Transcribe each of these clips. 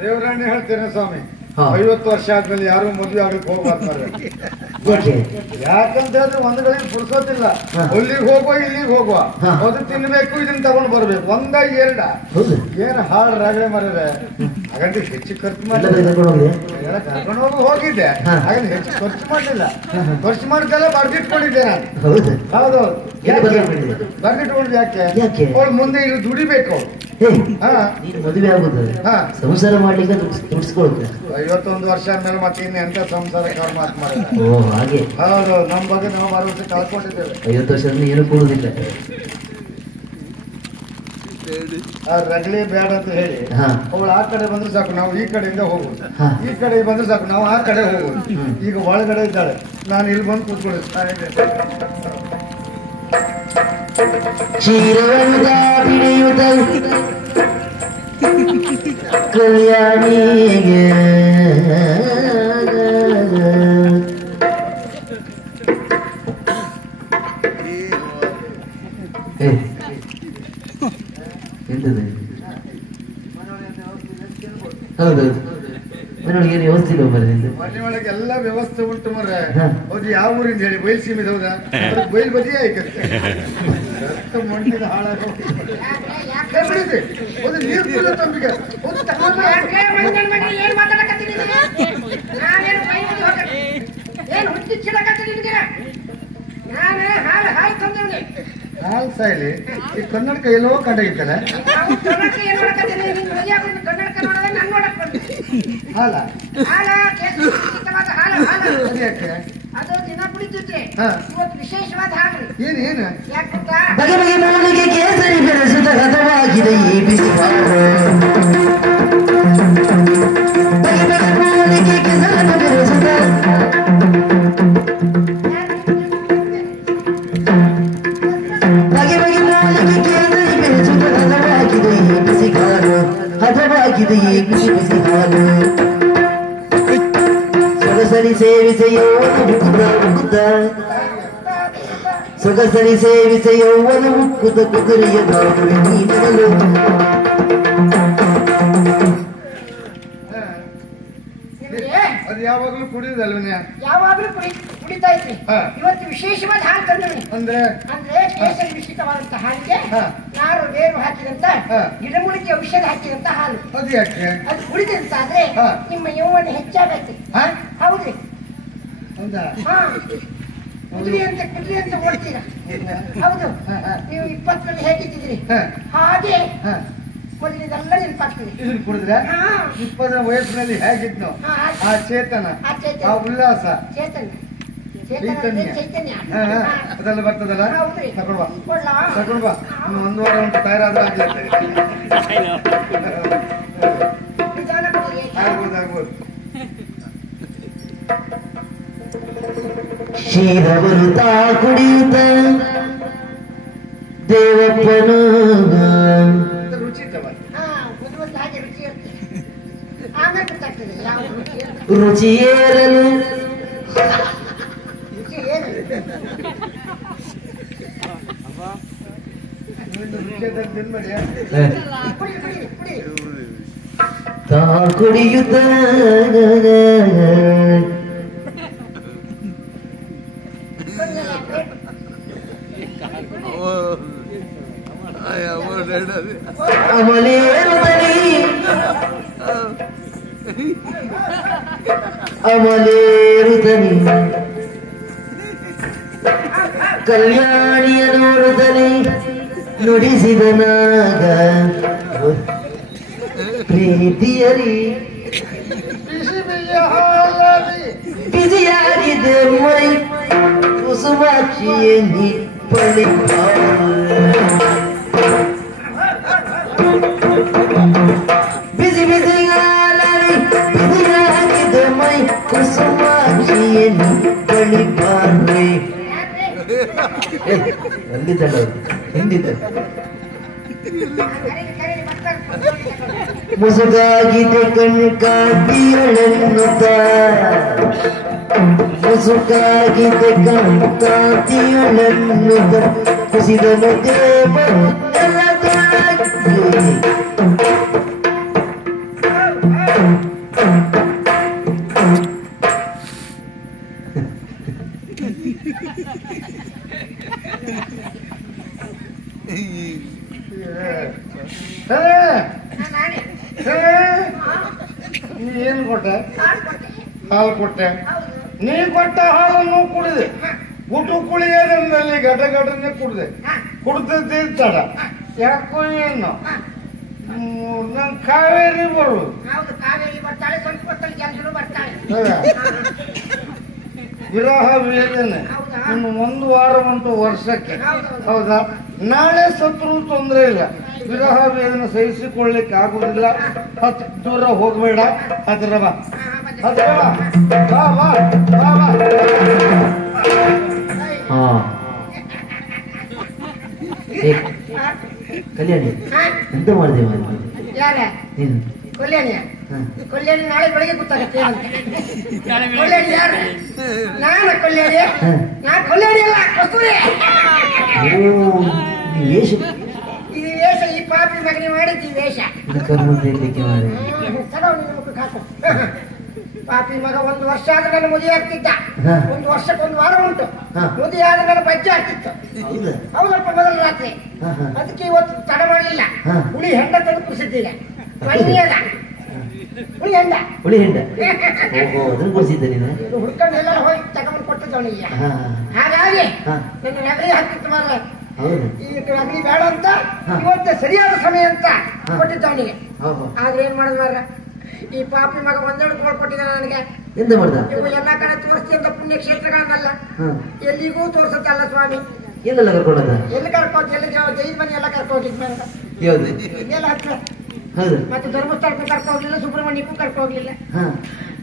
ದೇವರಾಣಿ ಹೇಳ್ತೇನೆ ಸ್ವಾಮಿ, 50 ವರ್ಷ ಆದ್ಮೇಲೆ ಯಾರು ಮದುವೆ ಆಗ್ಲಿಕ್ಕೆ ಹೋಗ್ಬಾರ್ದು. ಯಾಕಂತ ಹೇಳಿದ್ರೆ ಒಂದು ಗಳಿಗೆ ಪುರ್ಸೋತಿಲ್ಲ. ಅಲ್ಲಿಗೆ ಹೋಗುವ ಇಲ್ಲಿಗೆ ಹೋಗುವ, ಅದು ತಿನ್ಬೇಕು ಇದನ್ನ ತಗೊಂಡು ಬರ್ಬೇಕು, ಒಂದ ಎರಡ ಏನ್ ಹಾಳು ರಗಳೆ ಮರದೆ. ಹಾಗಂತ ಹೆಚ್ಚು ಖರ್ಚು ಮಾಡಿಲ್ಲ, ಕರ್ಕೊಂಡು ಹೋಗಿ ಹೋಗಿದ್ದೆ, ಹಾಗಂತ ಹೆಚ್ಚು ಖರ್ಚು ಮಾಡಲಿಲ್ಲ. ಖರ್ಚು ಮಾಡಿದ್ದೆಲ್ಲ ಬರ್ದಿಟ್ಕೊಂಡಿದ್ದೆ ನಾನು. ಹೌದೌದು, ಬರ್ದಿಟ್ಕೊಂಡು ಯಾಕೆ ಅವಳು ಮುಂದೆ ಇಲ್ಲಿ ದುಡಿಬೇಕು. ಮದುವೆ ಆಗುದು ಸಂಸಾರ ಮಾಡ್ಲಿಕ್ಕೆ ದುಡ್ಸ್ಕೊಳ್ತೆ. 51 ವರ್ಷ ಆದ್ಮೇಲೆ ಮತ್ತೆ ಇನ್ನು ಎಂತ ಸಂಸಾರ ಕಾರ್ ಮಾತು ಮಾಡಿದ. ಹಾಗೆ ಹೌದು, ನಮ್ಮ ಬಗ್ಗೆ ನಾವು ಭರವಸೆ ಕಳ್ಕೊಂಡಿದ್ದೇವೆ. 50 ವರ್ಷದಿಂದ ಏನು ಕೊಡುದಿಲ್ಲ. ರಗಳೆ ಬೇಡ ಅಂತ ಹೇಳಿ ಅವಳು ಆ ಕಡೆ ಬಂದ್ರೆ ಸಾಕು, ನಾವು ಈ ಕಡೆಯಿಂದ ಹೋಗುದು. ಈ ಕಡೆ ಬಂದ್ರೆ ಸಾಕು, ನಾವು ಆ ಕಡೆ ಹೋಗುದು. ಈಗ ಒಳಗಡೆ ಇದ್ದಾಳೆ, ನಾನು ಇಲ್ಲಿ ಬಂದು ಕೂತ್ಕೊಳ್ಳಿ. ಕಲ್ಯಾಣಿಗೆ ಎಂತದೆ? ಹೌದೌದು, ಮನೆಯೊಳಗೆ ಏನು ವ್ಯವಸ್ಥೆ ಇಲ್ಲ ಬರದಿಂದ. ಮನೆಯೊಳಗೆ ಎಲ್ಲ ವ್ಯವಸ್ಥೆ ಉಂಟು ಮರ್ರೆ. ಹೌದು, ಯಾವ ಊರಿಂದ ಹೇಳಿ? ಬೈಲ್ ಸೀಮಿದ. ಹೌದಾ? ಬೈಲ್ ಬದಿ ಆಯ್ಕಂತೆ ಮಂಡಿದ ಹಾಳಾಗ ಒಂದು ನೀರು ತಂಬಿಗೆ ಹಾಲು ಸಾಯ್ಲಿ. ಈ ಕನ್ನಡಕ ಎಲ್ಲೋ ಕಂಡಾಗಿತ್ತಲ್ಲ. ಹಾಲ ಯಾಕೆ ಅದು ದಿನ ಕುಡಿತಿದ್ರೆ ವಿಶೇಷವಾದ ಹಾಲು. ಏನು ಏನು ಬಗೆ ಬಗೆ ಮೂಲಿಗೆ ಕೇಸರಿ ಬೆರೆಸುತ್ತ ಹದವಾಗಿದೆ ಈ ಬಿಸಿ ಹಾಲು. ಬಗೆ ಬಗೆ ಮೂಲಿಗೆ ಕೇಸರಿ ಬೆರೆಸುತ್ತ ಬಗೆ ಬಗೆ ಮೂಲಿಗೆ ಕೇಸರಿ ಬೆರೆಸುತ್ತ ಹದವಾಗಿದೆ ಈ ಬಿಸಿ ಹಾಲು. ಹದವಾಗಿದೆ ಈ ಬಿಸಿ ಬಿಸಿ ಹಾಲು. ಸೊಗಸರಿ ಸೇವಿಸೆ ಯೌವನ ಉಕ್ಕುತ್ತ ಸೊಗಸರಿ ಸೇವಿಸೆ ಯೌವನ ಉಕ್ಕುತ್ತ ಕುದುರೆಯ ದಾಟುವೆ ನೀಡಲು. ಅದು ಯಾವಾಗ್ಲೂ ಕುಡಿಯುದಲ್ವನೇ? ಯಾವಾಗ್ಲೂ ಕುಡಿತಾ ಇದ್ರಿ. ಇವತ್ತು ವಿಶೇಷವಾದ ಹಾಲು ತಂದ್ರಿ. ಅಂದ್ರೆ ಕೇಸರಿ ಮಿಶ್ರಿತವಾದಂತ ಹಾಲಿಗೆ ನಾರು ಬೇರು ಹಾಕಿದಂತ ಗಿಡಮೂಲಿಕೆ ಔಷಧ ಹಾಕಿದಂತ ಹಾಲು. ಅದು ಯಾಕೆ? ಅದು ಕುಡಿದಂತಾದ್ರೆ ನಿಮ್ಮ ಯೌವನ ಹೆಚ್ಚಾಗತ್ತೆ. ಹೌದ್ರಿ. ಹೌದಾ? ಕುದುರೆ ಅಂತ ಓಡ್ತೀರಾ. ಹೌದು, ನೀವು 20ರಲ್ಲಿ ಹೇಗಿದ್ದಿದ್ರಿ ಹಾಗೆ ಮೊದಲಿದೆಲ್ಲ ನೆನಪಾಗ್ತದೆ. ಇದನ್ನು ಕುಡಿದ್ರೆ 20ರ ವಯಸ್ಸಿನಲ್ಲಿ ಹೇಗಿದ್ನು ಆ ಚೇತನ, ಆ ಉಲ್ಲಾಸ, ಚೈತನ್ಯ ಅದೆಲ್ಲ ಬರ್ತದಲ್ಲ. ತಗೊಂಡ್ಬಾ ತಗೊಂಡ್ಬಾ, ಇನ್ನು 1 ವಾರ ಉಂಟು, ತಯಾರಾದ್ರೆ ಆಗ್ಲಿರ್ತದೆ. ಆಗ್ಬೋದು. ಕ್ಷೀರವೃತ ಕುಡಿಯುತ್ತ ದೇವಪ್ಪನು ರುಚಿ ಹಾಗೆ ರುಚಿ ಇರ್ತದೆ. ಆಮೇಲೆ ಗೊತ್ತಾಗ್ತದೆ ಯಾವ ರುಚಿ ಏರಲು ರುಚಿ ಏನು. ತಾ ಕುಡಿಯುತ್ತ ಅಮಲೇರುತ್ತನಿ ಕಲ್ಯಾಣಿಯ ನೋಡುತ್ತಲೇ ನುಡಿಸಿದ ನಾಗ ಪ್ರೀತಿಯರಿ ಬಿಸಿಯಾಗಿದೆ ಮೈ ಕುಸುಮಾಕ್ಷಿಯೇ ನಿಪ್ಪಳಿ ಬಿಸಿ ಬಿಸಿಗಾಲರಿ ಬಿಸಿಯಾಗಿದೆ ಮೈ ಕುಸುಮಾಕ್ಷಿಯೇ ನಿಪ್ಪಳಿ ಬಾರ್ರಿ. ಎಲ್ಲಿದ್ದಲ್ಲ ಹಿಂದಿದ್ದ ಮುಸುಗಾಗಿದೆ ಕಣ್ಕಾತಿಯಳೆನ್ನುತ್ತ ಮುಸುಗಾಗಿದೆ ಕಣ್ಕಾತಿಯಳೆನ್ನುತ್ತ ಕುಸಿದನು ದೇವರು ಏನ್ ಕೊಟ್ಟೆ? ಹಾಲು ಕೊಟ್ಟೆ. ನೀ ಕೊಟ್ಟ ಹಾಲನ್ನು ಕುಡಿದೆ. ಊಟ ಕುಳಿಯೋದ್ರಲ್ಲಿ ಘಟನೆ ಕುಡ್ದೆ. ಕುಡ್ದದ್ದೇ ತಡ. ಯಾಕೋ ಏನು ನನ್ ಕಾವೇರಿ ಬರು. ಕಾವೇರಿ ಬರ್ತಾಳೆ, ಸ್ವಲ್ಪ ಹೊತ್ತಲ್ಲಿ ಕೆಲಸರು ಬರ್ತಾಳೆ. ವಿರಹ ವೇದನೆ ಇನ್ನು 1 ವಾರ ಉಂಟು ವರ್ಷಕ್ಕೆ. ಹೌದಾ? ನಾಳೆ ಸತ್ರು ತೊಂದ್ರೆ ಇಲ್ಲ. ವಿರಹ ವೇದನೆ ಸಹಿಸಿಕೊಳ್ಳಿಕ್ಕೆ ಆಗುದಿಲ್ಲ. ಹತ್ತು ದೂರ ಹೋಗ್ಬೇಡ. ಹತ್ರ ಬಾ, ಹತ್ರ ಬಾ, ಬಾ ಬಾ ಬಾ ಬಾ. ಕಲ್ಯಾಣಿ ಎಂತ ಮಾಡಿದೆ ಯಾರ ಕಲ್ಯಾಣಿಯ? ಕಲ್ಯಾಣಿ ನಾಳೆ ಬೆಳಿಗ್ಗೆ ಗೊತ್ತಾಗುತ್ತೆ. ಕಲ್ಯಾಣಿ ಯಾರು? ನಾನು ಕಲ್ಯಾಣಿ. ನಾನು ಕಲ್ಯಾಣಿ ಅಲ್ಲ, ಕಸ್ತೂರಿ. ವೇಷ ಇದು ವೇಷ. ಈ ಪಾಪಿ ಮಗನಿ ಮಾಡಿದ್ದಿ ವೇಷ. ಪಾಪಿ ಮಗ 1 ವರ್ಷ ಆದ್ರೆ ನನ್ನ ಮದುವೆ ಆಗ್ತಿದ್ದ. 1 ವರ್ಷಕ್ಕೆ 1 ವಾರ ಉಂಟು. ಮದುವೆ ಆದ್ರೆ ನನ್ನ ಬಜ್ಜೆ ಆಗ್ತಿತ್ತು. ಹೌದಪ್ಪ, ಮೊದಲ ರಾತ್ರಿ. ಅದಕ್ಕೆ ಇವತ್ತು ತಡ ಮಾಡಲಿಲ್ಲ. ಹುಳಿ ಹೆಂಡ ತಂದು ಕುಡಿಸಿದ್ದೀಗ. ಮೈನಿಯದ ಹುಳಿ ಹೆಂಡ. ಹುಳಿ ಹೆಂಡ ಅದನ್ನು ಕುಡಿಸಿದ್ದೆ ನೀನು? ಹುಡ್ಕೊಂಡು ಎಲ್ಲರೂ ಹೋಗಿ ತಗೊಂಡು ಕೊಟ್ಟಿದ್ದವನಿಗೆ. ಹಾಗಾಗಿ ನನ್ನ ನಗರಿ ಹಾಕಿತ್ತು ಮಾರ. ಈ ನಗರಿ ಬೇಡ ಅಂತ ಇವತ್ತೇ ಸರಿಯಾದ ಸಮಯ ಅಂತ ಕೊಟ್ಟಿದ್ದವನಿಗೆ. ಆದ್ರೆ ಏನ್ ಮಾಡೋದು ಮಾರ, ಈ ಪಾಪಿ ಮಗ 1-2 ಕೋಲ್ ಕೊಟ್ಟಿದ್ದ ನನಗೆ. ಎಂತ ಮಾಡ್ದ? ಇವು ಎಲ್ಲಾ ಕಡೆ ತೋರಿಸ್ತಿ ಅಂತ ಪುಣ್ಯಕ್ಷೇತ್ರಗಳನ್ನೆಲ್ಲ ಎಲ್ಲಿಗೂ ತೋರ್ಸತ್ತಲ್ಲ ಸ್ವಾಮಿ. ಎಲ್ಲೆಲ್ಲ ಕರ್ಕೊಂಡ? ಎಲ್ಲಿ ಕರ್ಕೊಂಡು? ಎಲ್ಲಿ ಜೈಲ್ ಮನೆ ಎಲ್ಲ ಕರ್ಕೋಗಿದ್ ಮೇಲೆ ಎಲ್ಲ ಹತ್ರ. ಮತ್ತೆ ಧರ್ಮಸ್ಥಳಕ್ಕೂ ಕರ್ಕೋಗ್ಲಿಲ್ಲ, ಸುಬ್ರಹ್ಮಣ್ಯಕ್ಕೂ ಕರ್ಕೋಗ್ಲಿಲ್ಲ.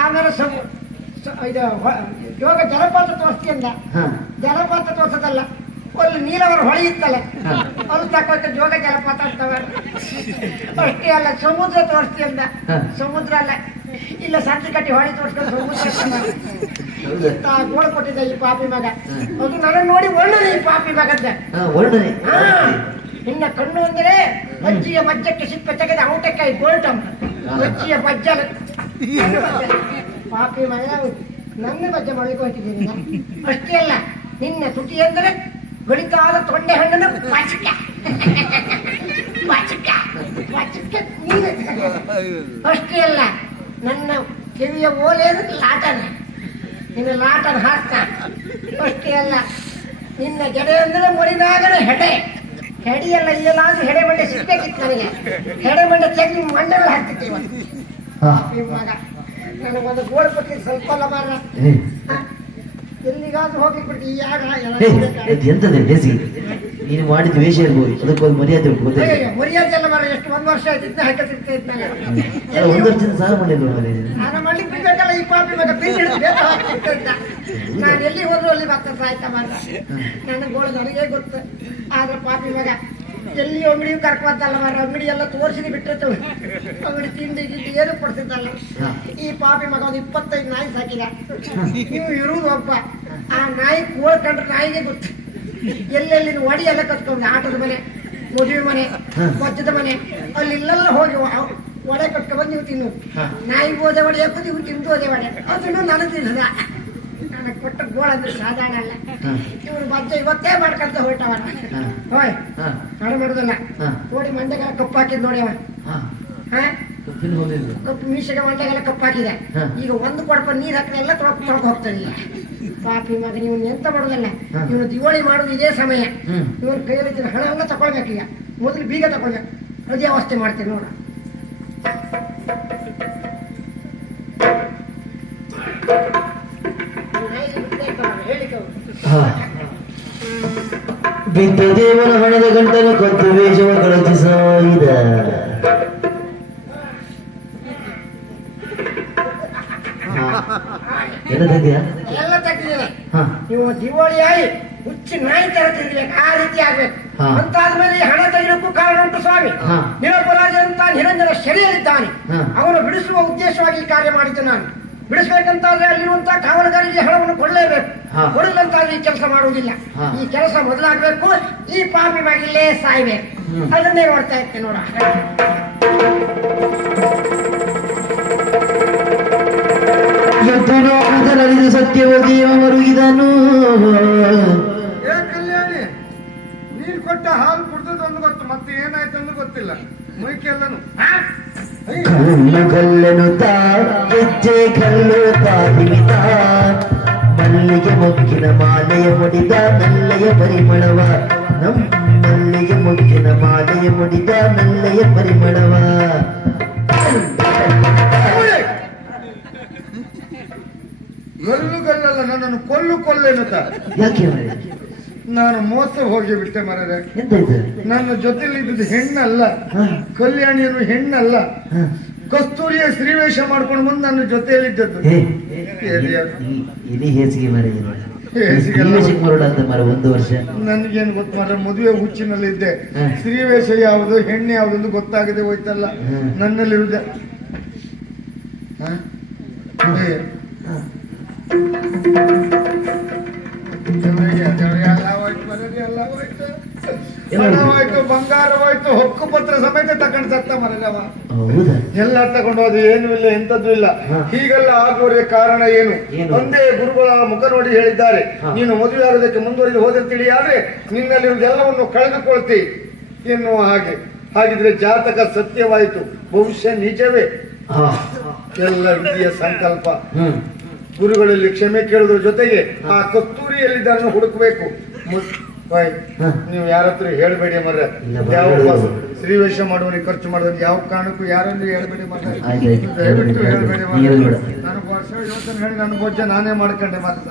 ಆಮೇಲೆ ಇದು ಯೋಗ ಜಲಪಾತ ತೋರಿಸ್ತಿ ಅಂದ. ಜಲಪಾತ ತೋರ್ಸದಲ್ಲ, ಅಲ್ಲಿ ನೀಲವರ ಹೊಳಿ ಇತ್ತಲ್ಲ, ಅಲ್ಲಿ ತಕ್ಕ ಯೋಗ ಜಲಪಾತ ಆಗ್ತವ. ಅಷ್ಟೇ ಅಲ್ಲ, ಸಮುದ್ರ ತೋರಿಸ್ತಿ ಅಂದ. ಸಮುದ್ರ ಅಲ್ಲ, ಇಲ್ಲ ಸಂತಿ ಕಟ್ಟಿ ಹೊಳಿ ತೋರಿಸ್ಕೊಂಡು ಸಮುದ್ರ ಗೋಳು ಕೊಟ್ಟಿದ್ದ ಈ ಪಾಪಿ ಮಗ. ಅದು ನನ್ನ ನೋಡಿ ವರ್ಣನೆ ಈ ಪಾಪಿ ಮಗದ್ದ. ನಿನ್ನ ಕಣ್ಣು ಅಂದರೆ ಅಜ್ಜಿಯ ಮಜ್ಜಕ್ಕೆ ಸಿಪ್ಪೆ ತೆಗೆದ ಔಟಕ್ಕಾಯಿ ಗೋಲ್ಟ್ ಅಂತ. ಅಜ್ಜಿಯ ಬಜ್ಜಲ ಪಾಪಿ ಮಗ ನನ್ನ ಬಜ್ಜೆ ಮಾಡ್ಲಿಕ್ಕೆ ಹೋಗ್ತಿದ್ದೀನಿ. ಅಷ್ಟೇ ಅಲ್ಲ, ನಿನ್ನ ತುಟಿ ಎಂದರೆ ಗಣಿತಾದ ತೊಂಡೆ ಹಣ್ಣನ್ನು ಪಾಚಕ ಪಾಚಕ ಪಾಚಕ. ಅಷ್ಟೇ ಅಲ್ಲ, ನನ್ನ ಕಿವಿಯ ಓಲೆ ಲಾಟನ, ನಿನ್ನ ಲಾಟನ ಹಾಕ್ತ. ಅಷ್ಟೇ ಅಲ್ಲ, ನಿನ್ನ ಜಡೆ ಅಂದರೆ ಮೊರಿನಾಗನ ಹೆಡೆ. ಹೆಡಿಯಲ್ಲ, ಇಲ್ಲಾದ್ರೂ ಹೆಡೆ ಮಂಡೆ ಸಿಗ್ಬೇಕಿತ್ತು ನನಗೆ. ಹೆಡೆ ಮಂಡೆ ತೆಗೆದು ಮಂಡೆ ಮೇಲೆ ಹಾಕ್ತಿತ್ತು ಮಗ. ನನಗೊಂದು ಗೋಳು ಕೊಟ್ಟಿದ್ದು ಸ್ವಲ್ಪ ಅಲ್ಲ ಮಾರ. ಎಲ್ಲಿಗಾದ್ರೂ ಹೋಗ್ಲಿಕ್ಕೆ ಬಿಡ್ತಿ ಎಂತದೆ ದೇಸಿ ನೀನು ಮಾಡಿದ ವೇಷ ಇರ್ಬೋದು, ಅದಕ್ಕೊಂದು ಮರ್ಯಾದೆ ಉಂಟು. ಮರ್ಯಾದೆ ಎಲ್ಲ ಮಾಡ. ಎಷ್ಟು 1 ವರ್ಷ ಆಯ್ತು ಇದನ್ನ ಹಾಕತಿರ್ತಾ ಇದ್ದಾಗ. 1 ವರ್ಷದಿಂದ ಸಾಲ ಮಾಡಿದ್ರು ನಾನು ಮಾಡ್ಲಿಕ್ಕೆ ಬಿಡ್ಬೇಕಲ್ಲ. ಈ ಪಾಪಿ ಮಗ ಪಿಂಡ್ ಹಿಡಿದು ಬೇಗ ಹಾಕ್ತಿರ್ತಾ ಇದ್ದ. ನಾನು ಎಲ್ಲಿ ಹೋದ್ರು ಅಲ್ಲಿ ಬರ್ತದೆ ಆಯ್ತಾ ಮಾಡ. ನನ್ನ ಗೋಳು ನನಗೆ ಗೊತ್ತು. ಆದ್ರೆ ಪಾಪಿ ಮಗ ಎಲ್ಲಿ ಅಂಗಡಿಯೂ ಕರ್ಕೋದಲ್ಲ ಮಾರ. ಅಂಗಡಿ ಎಲ್ಲ ತೋರಿಸಿ ಬಿಟ್ಟಿರ್ತವೆ. ಅಂಗಡಿ ತಿಂಡಿ ಗಿಂಡಿ ಏನು ಕೊಡ್ತಿದ್ದಲ್ಲ. ಈ ಪಾಪಿ ಮಗ ಒಂದು 25 ನಾಯಿ ಸಾಕಿದ. ನೀವು ಇರುವುದು ಒಬ್ಬ. ಆ ನಾಯಿ ಕೋಳ್ ಕಂಡ್ರೆ ನಾಯಿಗೆ ಗೊತ್ತು. ಎಲ್ಲೆಲ್ಲಿ ಒಡಿ ಎಲ್ಲ ಕತ್ಕೊಂಡ. ಆಟದ ಮನೆ, ಮದುವೆ ಮನೆ, ಬಜ್ಜದ ಮನೆ, ಅಲ್ಲಿ ಇಲ್ಲೆಲ್ಲ ಹೋಗಿ ಒಡೆ ಕಟ್ಕೊಂಡ್ಬಂದು ನೀವು ತಿನ್ನು. ನಾಯಿಗೆ ಹೋದೆ ಒಡೆ ಹಾಕೋದು, ಇವು ತಿಂದು ಹೋದೆ ಒಡೆ. ಅದನ್ನು ನನಗೆ ತಿನ್ನದ. ನನಗೆ ಕೊಟ್ಟ ಗೋಳ ಅಂದ್ರೆ ಸಾಧಾರಣ ಅಲ್ಲ. ಇವ್ರು ಬಜ್ಜೆ ಇವತ್ತೇ ಮಾಡ್ಕೊಂತ ಹೊರಟವ. ಹೋಯ್ ನಡ ಮಾಡುದಲ್ಲ. ನೋಡಿ ಮಂಡೆಗೆಲ್ಲ ಕಪ್ಪು ಹಾಕಿದ್ ನೋಡಿ ಅವ. ಕಪ್ಪು ಮೀಸೆಗೆ ಮಂಡೆಗೆಲ್ಲ ಕಪ್ಪು ಹಾಕಿದೆ. ಈಗ 1 ಕೊಡಪ ನೀರ್ ಹಾಕಿದ್ರೆ ಎಲ್ಲ ತೊಳ್ಕ ಹೋಗ್ತಾನೆ. ಪಾಪಿ ಮಗ ನೀವು ಎಂತ ಮಾಡುದಲ್ಲ. ಇವನು ದಿವಾಳಿ ಮಾಡುದು ಇದೇ ಸಮಯ. ಇವನ್ ಕೈಯಲ್ಲಿ ಹಣ ಎಲ್ಲ ತಕೊಳ್ಬೇಕು. ಈಗ ಮೊದಲು ಬೀಗ ತಕೊಳ್ಬೇಕು. ಅದೇ ಅವಸ್ಥೆ ಮಾಡ್ತೇನೆ ನೋಡ. ಬಿದ್ದ ದೇವನ ಹಣದ ಗಂಟಲು ಕದ್ದು ವೇಷವ ಕಳಚಿಸಾಯಿದ. ಎಲ್ಲ ತೆಗೆಯ? ಎಲ್ಲ ತೆಗ್ದಿದ್ದೇನೆ. ನೀವು ದಿವಾಳಿ ಆಗಿ ಹುಚ್ಚಿ ನಾಯಿ ತರ ತಿರ್ಬೇಕು. ಆ ರೀತಿ ಆಗ್ಬೇಕು. ಅಂತಾದ್ಮೇಲೆ ಹಣ ತೆಗೆಯೋಕ್ಕೂ ಕಾರಣ ಉಂಟು ಸ್ವಾಮಿ. ನಿರಪರಾಧ ಅಂತ ನಿರಂಜನ ಸೆರೆಯಲ್ಲಿದ್ದಾನೆ. ಅವನು ಬಿಡಿಸುವ ಉದ್ದೇಶವಾಗಿ ಈ ಕಾರ್ಯ ಮಾಡಿದ್ದೆ ನಾನು. ಬಿಡಿಸ್ಬೇಕಂತಾದ್ರೆ ಅಲ್ಲಿರುವಂತಹ ಕಾವಲುಗಾರಿಗೆ ಹಣವನ್ನು ಕೊಡಲೇಬೇಕು. ಕೊಡಲಂತಾದ್ರೆ ಈ ಕೆಲಸ ಮಾಡುವುದಿಲ್ಲ. ಈ ಕೆಲಸ ಮೊದಲಾಗಬೇಕು. ಈ ಪಾಪಿ ಮಗಿಲ್ಲೇ ಸಾಯ್ಬೇಕು. ಅದನ್ನೇ ನೋಡ್ತಾ ಇರ್ತೇನೆ ನೋಡ. ಮಾತಿಗೆ ಸತ್ಯವಾಗಿ ಮರುಗಿದನು. ಏ ಕಲ್ಯಾಣಿ, ನೀನ್ ಕೊಟ್ಟ ಹಾಲು ಕುಡ್ದದೊಂದು ಗೊತ್ತು, ಮತ್ತೆ ಏನಾಯ್ತು ಅಂತ ಗೊತ್ತಿಲ್ಲ. ಮೈಕೆಲ್ಲನು ಕಲ್ಲು ಕಲ್ಲನು ತಾ ಹೆಜ್ಜೆ ಕಲ್ಲು ತಾಹಿಮಿತ ಮಲ್ಲಿಗೆ ಮೊಗ್ಗಿನ ಮಾಲೆಯ ಮುಡಿದ ಮೆಲ್ಲೆಯ ಪರಿಮಳವ. ಮಲ್ಲಿಗೆ ಮೊಗ್ಗಿನ ಮಾಲೆಯ ಮುಡಿದ ಮೆಲ್ಲೆಯ ಪರಿಮಳವ. ಗಲ್ಲಲ್ಲ, ನನ್ನನ್ನು ಕೊಲ್ಲೆನ್ನುತ್ತ. ಯಾಕೆ ನಾನು ಮೋಸ ಹೋಗಿ ಬಿಟ್ಟೆ ಮರರೆ. ಎಂತಾಯ್ತು? ನನ್ನ ಜೊತೆಲಿ ಇದ್ದದ್ದು ಹೆಣ್ಣಲ್ಲ, ಕಲ್ಯಾಣಿಯನ್ನು ಹೆಣ್ಣಲ್ಲ, ಕಸ್ತೂರಿಯ ಸ್ತ್ರೀವೇಷ ಮಾಡ್ಕೊಂಡು ಬಂದು ನನ್ನ ಜೊತೆಯಲ್ಲಿದ್ದದ್ದು. ಇಡೀ ಹೇಸಿಗೆ ಮರ ಮರಡ ಅಂತ ಮರ 1 ವರ್ಷ. ನನ್ಗೇನು ಗೊತ್ತು ಮರ, ಮದುವೆ ಹುಚ್ಚಿನಲ್ಲಿದ್ದೆ. ಸ್ತ್ರೀವೇಷ ಯಾವುದು ಹೆಣ್ಣು ಯಾವ್ದು ಗೊತ್ತಾಗದೆ ಹೋಯ್ತಲ್ಲ ನನ್ನಲ್ಲಿರುವುದೇ. ಹಣವಾಯ್ತು, ಬಂಗಾರವಾಯ್ತು, ಹೊಕ್ಕು ಪತ್ರ ಸಮೇತ ತಕೊಂಡು ಸತ್ತ ಮರಗವ. ಎಲ್ಲ ತಗೊಂಡು ಅದು ಏನು ಇಲ್ಲ, ಎಂತದ್ದು ಇಲ್ಲ. ಹೀಗೆಲ್ಲ ಆಗುವವರಿಗೆ ಕಾರಣ ಏನು? ಒಂದೇ ಗುರುಗಳ ಮುಖ ನೋಡಿ ಹೇಳಿದ್ದಾರೆ, ನೀನು ಮದುವೆ ಆಗೋದಕ್ಕೆ ಮುಂದುವರಿದು ಹೋದ್ರೆ ತಿಳಿಯಾದ್ರೆ ನಿನ್ನಲ್ಲಿರುವುದೆಲ್ಲವನ್ನು ಕಳೆದುಕೊಳ್ತಿ ಎನ್ನುವ ಹಾಗೆ. ಹಾಗಿದ್ರೆ ಜಾತಕ ಸತ್ಯವಾಯಿತು, ಭವಿಷ್ಯ ನಿಜವೇ. ಎಲ್ಲ ವಿಧಿಯ ಸಂಕಲ್ಪ. ಗುರುಗಳಲ್ಲಿ ಕ್ಷಮೆ ಕೇಳುವುದ್ರ ಜೊತೆಗೆ ಆ ಕಸ್ತೂರಿಯಲ್ಲಿದ್ದನ್ನು ಹುಡುಕಬೇಕು. ನೀವು ಯಾರ ಹತ್ರ ಹೇಳ್ಬೇಡಿ ಮರ್ರೆ. ಯಾವ ಸ್ತ್ರೀವೇಷ ಮಾಡುವನಿಗೆ ಖರ್ಚು ಮಾಡೋದು ಯಾವ ಕಾರಣಕ್ಕೂ ಯಾರನ್ನು ಹೇಳ್ಬೇಡಿ ಮರ್ರೆ, ದಯವಿಟ್ಟು ಹೇಳ್ಬೇಡಿ ಮರ್ರೆ. ನನಗೆ ವರ್ಷ ಇವತ್ತನ್ನು ಹೇಳಿ ನನ್ನ ಬೊಜ್ಜ ನಾನೇ ಮಾಡ್ಕೊಂಡೆ ಮಾತ್ರ.